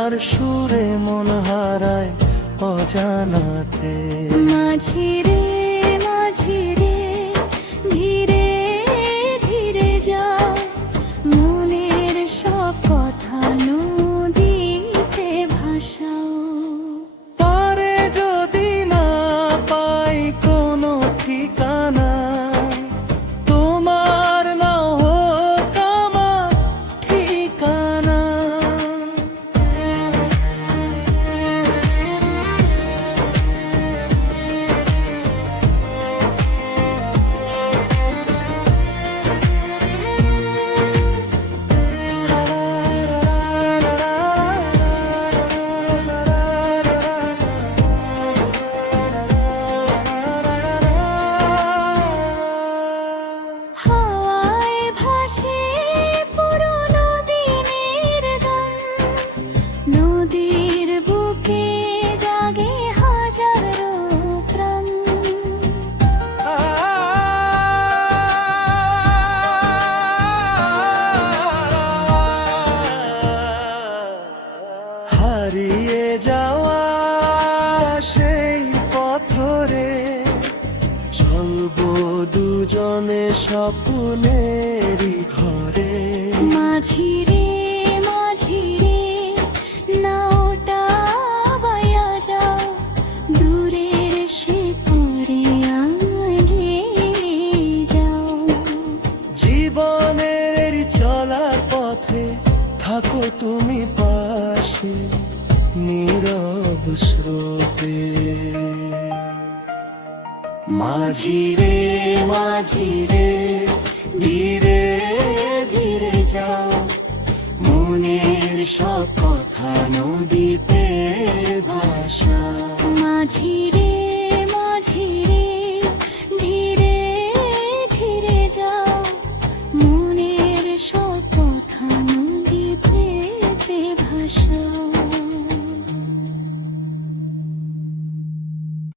তোমার সুরে মন হারায় অজানাতে। মাঝি রে ধীরে ধীরে যাও, মনের সব কথা নদীতে ভাসাও। পারে যদি না পাই কোনো ঠিকানা, তোমার না হোক আমার ঠিকানা। হাওয়ায় ভাসে পুরনো দিনের গান, নদীর বুকে জাগে হাজারো প্রাণ। হারিয়ে যাওয়া সেই পথরে চলবো দুজনে স্বপ্নেরই ঘরে। মাঝি রে নাওটা বাইয়া যাও, দূরের সে পরে আনে যাও। জীবনের চলার পথে থাকো তুমি পাশে নীরব স্রোতে। মাঝি রে ধীরে ধীরে যাও, মনের সব কথা নদীতে ভাসাও। মাঝি রে ধীরে ধীরে যাও, মনের সব কথা নদীতে ভাসাও।